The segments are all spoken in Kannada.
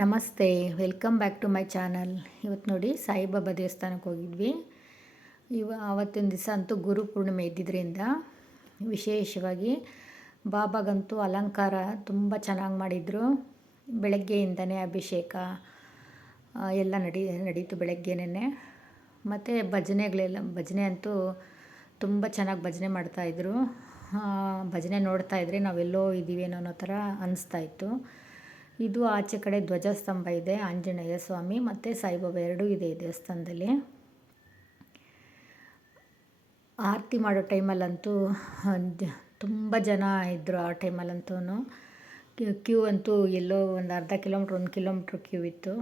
ನಮಸ್ತೆ, welcome back to my channel. ಇವತ್ತು ನೋಡಿ ಸಾಯಿಬಾಬಾ ದೇವಸ್ಥಾನಕ್ಕೆ ಹೋಗಿದ್ವಿ. ಇವ ಆವತ್ತಿನ ದಿವಸ ಅಂತೂ ಗುರು ಪೂರ್ಣಿಮೆ ಇದ್ದಿದ್ದರಿಂದ ವಿಶೇಷವಾಗಿ ಬಾಬಾಗಂತೂ ಅಲಂಕಾರ ತುಂಬ ಚೆನ್ನಾಗಿ ಮಾಡಿದರು. ಬೆಳಗ್ಗೆಯಿಂದನೇ ಅಭಿಷೇಕ ಎಲ್ಲ ನಡಿ, ನಡೀತು ಬೆಳಗ್ಗೆನೇ ಮತ್ತು ಭಜನೆಗಳೆಲ್ಲ, ಭಜನೆ ಅಂತೂ ತುಂಬ ಚೆನ್ನಾಗಿ ಭಜನೆ ಮಾಡ್ತಾಯಿದ್ರು ಭಜನೆ ನೋಡ್ತಾಯಿದ್ರೆ ನಾವೆಲ್ಲೋ ಇದ್ದೀವೇನೋ ಅನ್ನೋ ಥರ ಅನ್ನಿಸ್ತಾ ಇತ್ತು. ಇದು ಆಚೆ ಕಡೆ ಧ್ವಜಸ್ತಂಭ ಇದೆ, ಆಂಜನೇಯ ಸ್ವಾಮಿ ಮತ್ತು ಸಾಯಿಬಾಬಾ ಎರಡೂ ಇದೆ ಈ ದೇವಸ್ಥಾನದಲ್ಲಿ. ಆರತಿ ಮಾಡೋ ಟೈಮಲ್ಲಂತೂ ತುಂಬ ಜನ ಇದ್ದರು ಆ ಟೈಮಲ್ಲಂತೂ ಕ್ಯೂ ಅಂತೂ ಎಲ್ಲೋ ಒಂದು ಅರ್ಧ ಕಿಲೋಮೀಟ್ರ್, ಒಂದು ಕಿಲೋಮೀಟ್ರ್ ಕ್ಯೂ ಇತ್ತು.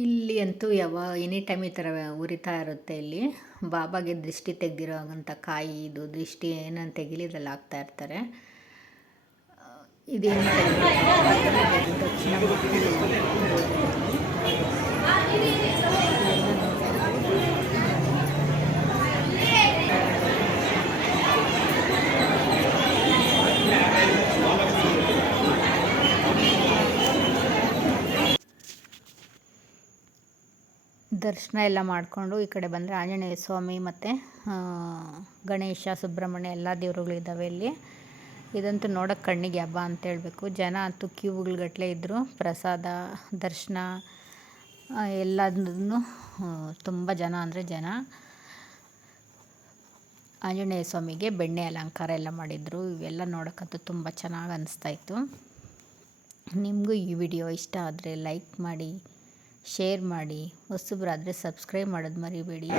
ಇಲ್ಲಿ ಅಂತೂ ಯಾವ ಎನಿ ಟೈಮ್ ಈ ಥರ ಉರಿತಾ ಇರುತ್ತೆ ಇಲ್ಲಿ. ಬಾಬಾಗೆ ದೃಷ್ಟಿ ತೆಗೆದಿರೋ ಅಂಥ ಕಾಯಿ, ಇದು ದೃಷ್ಟಿ ಏನಂತ ತೆಗಿಲಿದೆಲ್ಲ ಹಾಕ್ತಾ ಇರ್ತಾರೆ. ಇದೇನು? ದರ್ಶನ ಎಲ್ಲ ಮಾಡಿಕೊಂಡು ಈ ಕಡೆ ಬಂದರೆ ಆಂಜನೇಯ ಸ್ವಾಮಿ ಮತ್ತು ಗಣೇಶ, ಸುಬ್ರಹ್ಮಣ್ಯ ಎಲ್ಲ ದೇವರುಗಳಿದ್ದಾವೆ ಇಲ್ಲಿ. ಇದಂತೂ ನೋಡೋಕ್ಕೆ ಕಣ್ಣಿಗೆ ಹಬ್ಬ ಅಂತ ಹೇಳಬೇಕು. ಜನ ಅಂತೂ ಕ್ಯೂಗಳ್ಗಟ್ಟಲೆ ಇದ್ದರು ಪ್ರಸಾದ, ದರ್ಶನ ಎಲ್ಲದನ್ನು ತುಂಬ ಜನ ಅಂದರೆ ಜನ. ಆಂಜನೇಯ ಸ್ವಾಮಿಗೆ ಬೆಣ್ಣೆ ಅಲಂಕಾರ ಎಲ್ಲ ಮಾಡಿದರು. ಇವೆಲ್ಲ ನೋಡೋಕ್ಕಂತೂ ತುಂಬ ಚೆನ್ನಾಗಿ ಅನಿಸ್ತಾಯಿತ್ತು ನಿಮಗೂ ಈ ವಿಡಿಯೋ ಇಷ್ಟ ಆದರೆ ಲೈಕ್ ಮಾಡಿ ಶೇರ್ ಮಾಡಿ ಹೊಸಬ್ರಾದರೆ ಸಬ್ಸ್ಕ್ರೈಬ್ ಮಾಡೋದು ಮರಿಬೇಡಿ.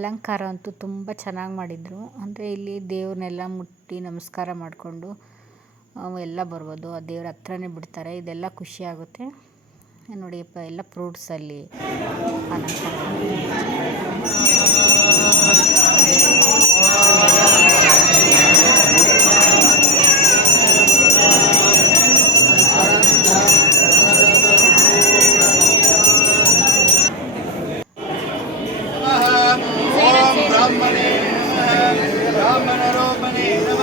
ಅಲಂಕಾರ ಅಂತೂ ತುಂಬ ಚೆನ್ನಾಗಿ ಮಾಡಿದರು. ಅಂದರೆ ಇಲ್ಲಿ ದೇವ್ರನ್ನೆಲ್ಲ ಮುಟ್ಟಿ ನಮಸ್ಕಾರ ಮಾಡಿಕೊಂಡು ಎಲ್ಲ ಬರ್ಬೋದು. ಆ ದೇವ್ರ ಹತ್ರನೇ ಬಿಡ್ತಾರೆ. ಇದೆಲ್ಲ ಖುಷಿ ಆಗುತ್ತೆ. ನೋಡಿಯಪ್ಪ ಎಲ್ಲ ಫ್ರೂಟ್ಸಲ್ಲಿ ಅಲಂಕಾರ. ராமனரோபனே நம